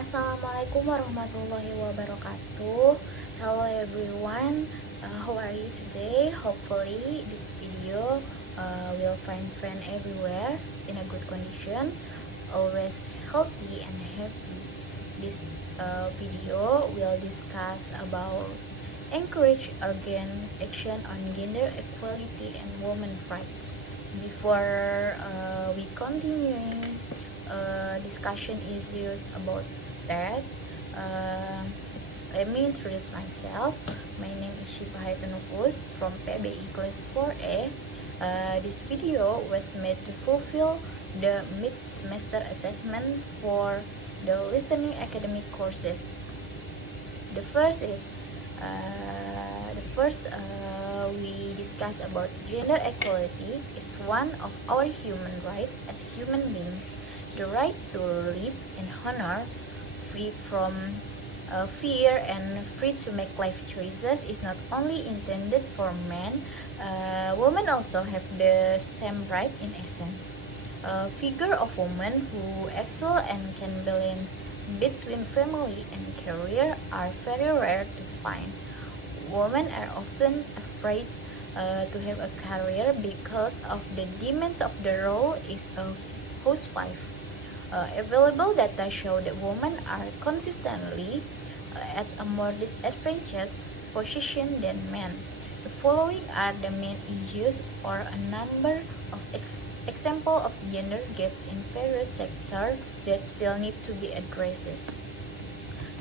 Assalamualaikum warahmatullahi wabarakatuh. Hello everyone, how are you today? Hopefully this video will find friend everywhere in a good condition, always healthy and happy. This video will discuss about encourage again action on gender equality and women rights. Before we continuing discussion issues about that, uh, let me introduce myself. My name is HAYATUN from PBI class 4A. This video was made to fulfill the mid-semester assessment for the listening academic courses. The first is we discuss about gender equality is one of our human rights as human beings. The right to live in honor, free from fear and free to make life choices is not only intended for men, women also have the same right in essence. A figure of women who excel and can balance between family and career are very rare to find. Women are often afraid to have a career because of the demands of the role as a housewife. Available data show that women are consistently at a more disadvantaged position than men. The following are the main issues or a number of examples of gender gaps in various sectors that still need to be addressed.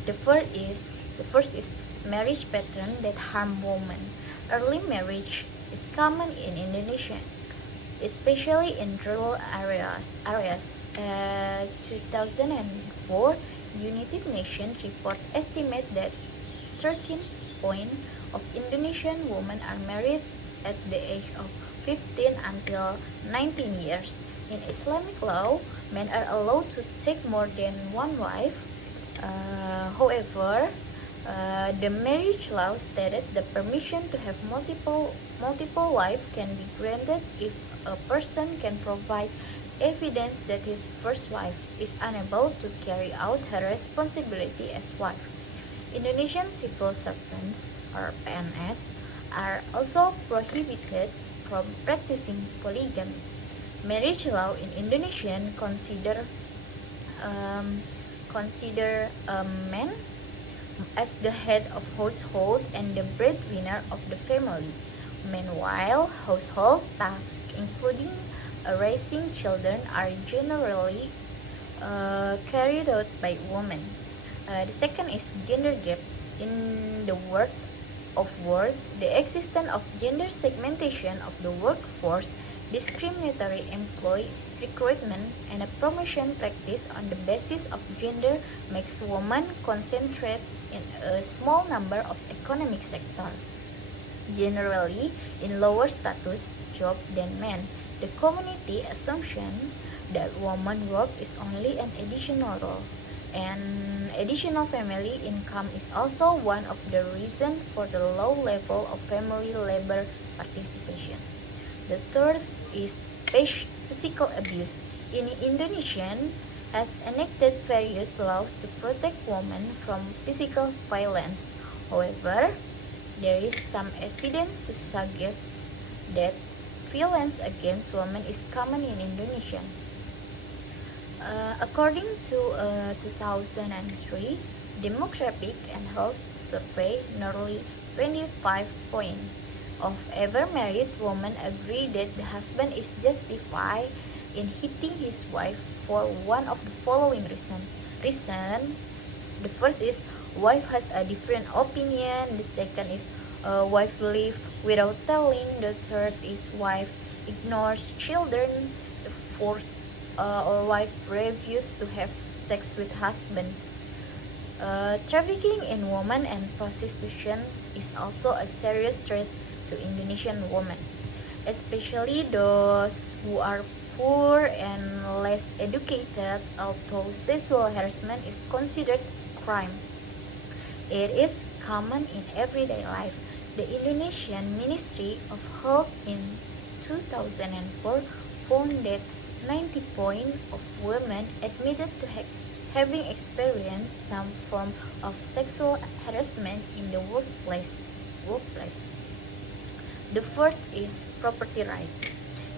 The first is marriage pattern that harm women. Early marriage is common in Indonesia, especially in rural areas. 2004 United Nations report estimate that 13 point of Indonesian women are married at the age of 15 until 19 years. In Islamic law, men are allowed to take more than one wife. However, the marriage law stated the permission to have multiple wives can be granted if a person can provide evidence that his first wife is unable to carry out her responsibility as wife. Indonesian civil servants, or PNS, are also prohibited from practicing polygamy. Marriage law in Indonesia consider a man as the head of household and the breadwinner of the family. Meanwhile, household tasks including raising children are generally carried out by women. The second is gender gap in the world of work. The existence of gender segmentation of the workforce, discriminatory employee recruitment, and a promotion practice on the basis of gender makes women concentrate in a small number of economic sectors, generally in lower status job than men. The community assumption that woman work is only an additional role, and additional family income is also one of the reasons for the low level of family labor participation. The third is physical abuse. In Indonesia, has enacted various laws to protect women from physical violence. However, there is some evidence to suggest that violence against women is common in Indonesia. According to a 2003 Demographic and Health Survey, nearly 25 point of ever married women agree that the husband is justified in hitting his wife for one of the following reasons. The first is wife has a different opinion. The second is wife leave without telling. The third is wife ignores children. The fourth, or wife refuses to have sex with husband. Trafficking in women and prostitution is also a serious threat to Indonesian women, especially those who are poor and less educated. Although sexual harassment is considered crime, it is common in everyday life. The Indonesian Ministry of Health in 2004 found that 90% of women admitted to having experienced some form of sexual harassment in the workplace. The first is property right.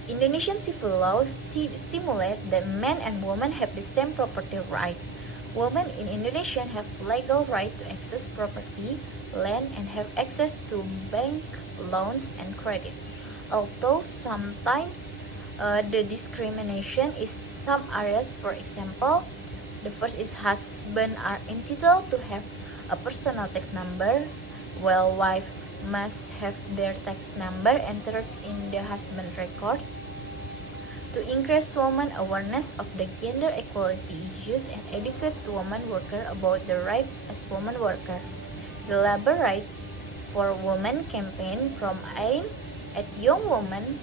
Indonesian civil laws stimulate that men and women have the same property right. Women in Indonesia have legal right to access property, land, and have access to bank loans and credit. Although sometimes the discrimination is some areas, for example, the first is husbands are entitled to have a personal tax number, while wife must have their tax number entered in the husband record. To increase women awareness of the gender equality issues and educate women workers about the right as women worker. The labor right for women campaign from aim at young women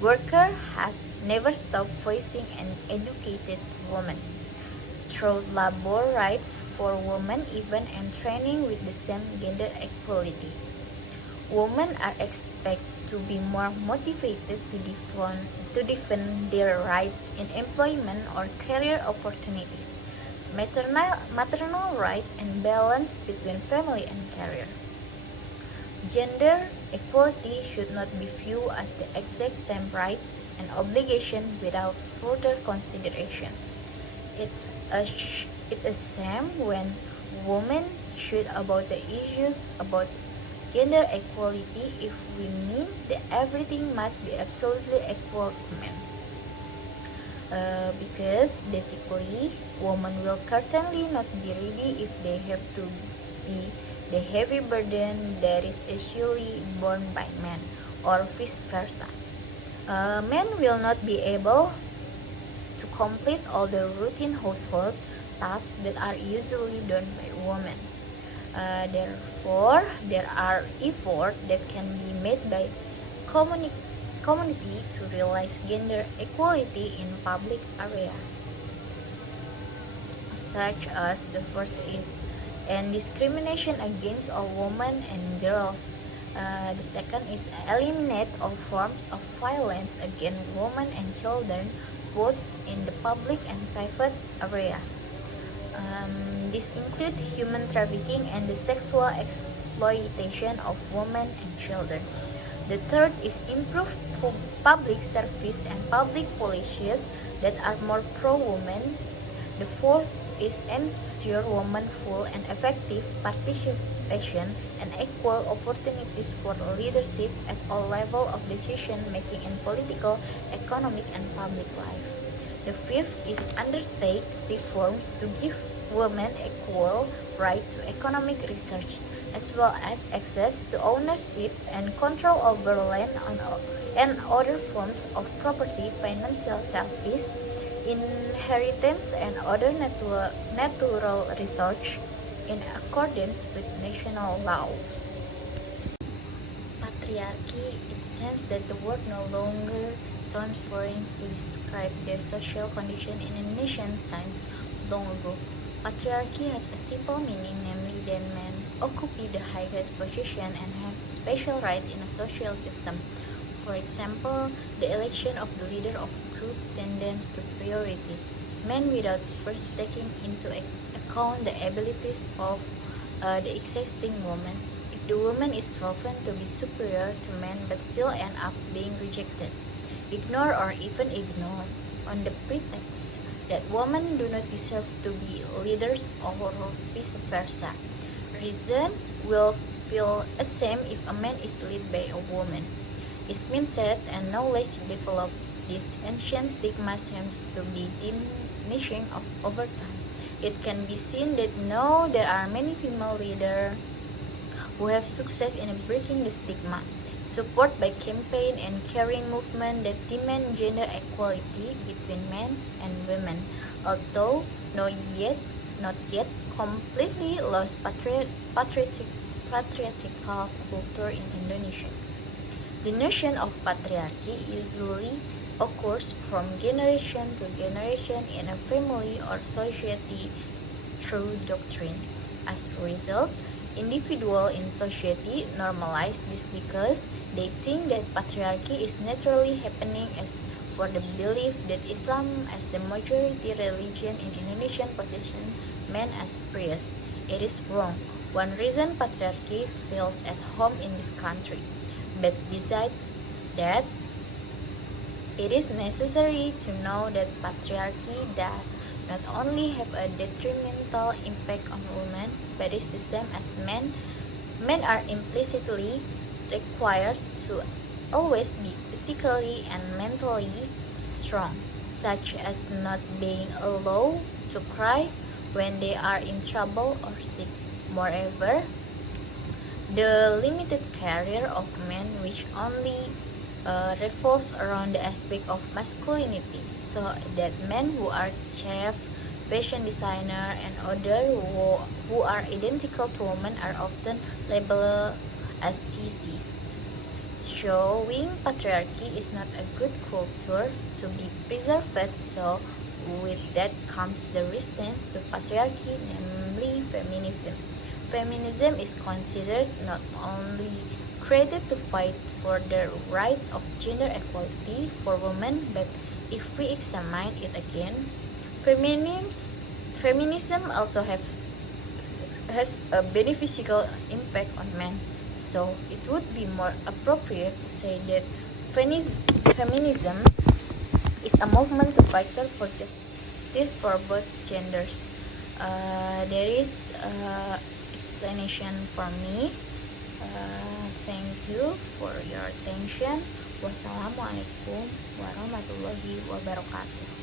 worker has never stopped voicing an educated woman. Through labor rights for women even and training with the same gender equality. Women are expected to be more motivated to defend their right in employment or career opportunities, maternal right and balance between family and career. Gender equality should not be viewed as the exact same right and obligation without further consideration. It's a shame when women shoot about the issues about gender equality if we mean that everything must be absolutely equal to men. Because basically, women will certainly not be ready if they have to be the heavy burden that is usually borne by men, or vice versa. Men will not be able to complete all the routine household tasks that are usually done by women. Therefore, there are efforts that can be made by community to realize gender equality in public area, such as the first is and discrimination against all women and girls. The second is eliminate all forms of violence against women and children, both in the public and private area. This includes human trafficking and the sexual exploitation of women and children. The third is improve public service and public policies that are more pro-women. The fourth is ensure women full and effective participation and equal opportunities for leadership at all levels of decision making in political, economic, and public life. The fifth is undertake reforms to give women equal right to economic research, as well as access to ownership and control over land and other forms of property, financial service, inheritance, and other natural research in accordance with national law. Patriarchy, it seems that the word no longer sounds foreign to describe the social condition in a nation since long ago. Patriarchy has a simple meaning, namely that men occupy the highest position and have special rights in a social system. For example, the election of the leader of group tends to priorities men without first taking into account the abilities of the existing woman. If the woman is proven to be superior to men but still end up being rejected, ignored, or even ignored on the pretext that women do not deserve to be leaders or vice versa. Reason will feel ashamed if a man is led by a woman. His mindset and knowledge develop this ancient stigma seems to be diminishing over time. It can be seen that now there are many female leaders who have success in breaking the stigma, support by campaign and carrying movement that demand gender equality between men and women, although not yet completely lost patriarchal culture in Indonesia. The notion of patriarchy usually occurs from generation to generation in a family or society through doctrine. As a result, individuals in society normalize this because they think that patriarchy is naturally happening as for the belief that Islam as the majority religion in Indonesia positions men as priests. It is wrong. One reason patriarchy feels at home in this country. But besides that, it is necessary to know that patriarchy does not only have a detrimental impact on women, but is the same as men. Men are implicitly required to always be physically and mentally strong, such as not being allowed to cry when they are in trouble or sick. Moreover, the limited career of men which only revolve around the aspect of masculinity, so that men who are chef, fashion designer, and other who are identical to women are often labeled as sissies, showing patriarchy is not a good culture to be preserved. So with that comes the resistance to patriarchy, namely feminism. Feminism is considered not only created to fight for the right of gender equality for women, but if we examine it again, feminism also has a beneficial impact on men. So it would be more appropriate to say that feminism is a movement to fight for justice for both genders. There is explanation for me. Thank you for your attention. Wassalamualaikum warahmatullahi wabarakatuh.